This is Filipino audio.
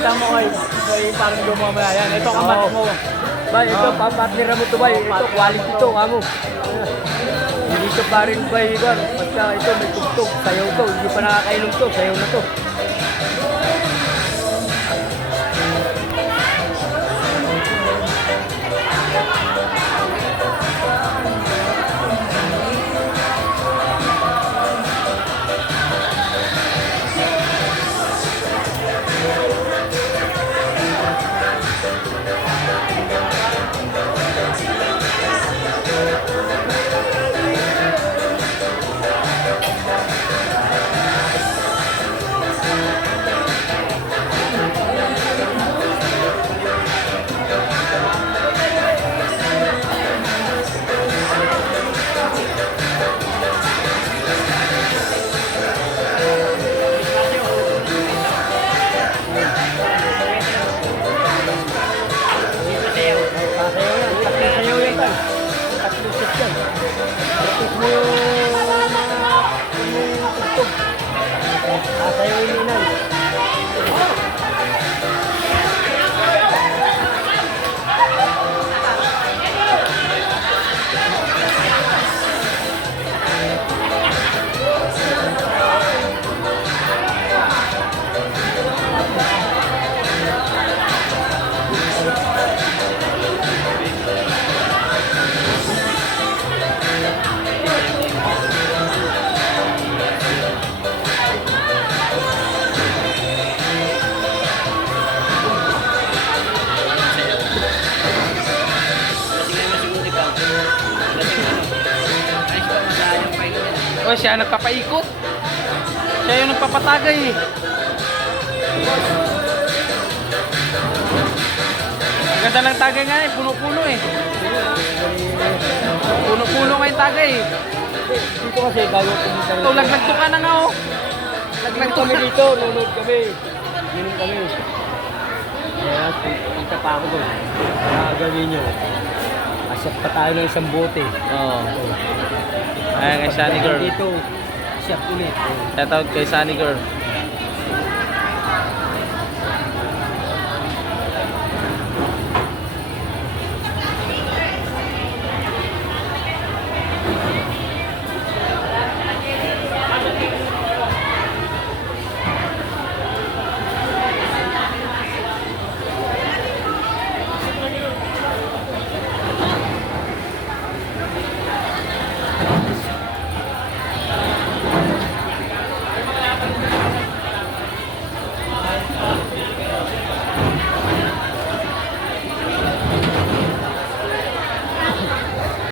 Pakita mo kay parang lumamaya yan. Ito kamat mo. Bay, ito, papatnira mo ito, bay. Ito, quality ito, kamo. Hindi ito pa rin, bay, Igor. Basta ito, may tugtog. Sayaw to. Hindi pa nakakainom to. Sayaw na to. O siya nagpapaikot. Siya yung nagpapatagay eh. Ang ganda ng tagay nga eh, puno-puno eh. Puno-puno nga yung tagay eh. Dito kasi, bago pumunta rin. Ito, lagnagto ka na nga oh. Lagnagto kami dito, nunod kami. Ginom kami. Kaya, punta pa ako doon. Gagawin nyo. Asyap pa tayo ng isang bote. Oo. Ayan kay Sunny Girl. Dito, asyap ulit. Shout out kay Sunny Girl.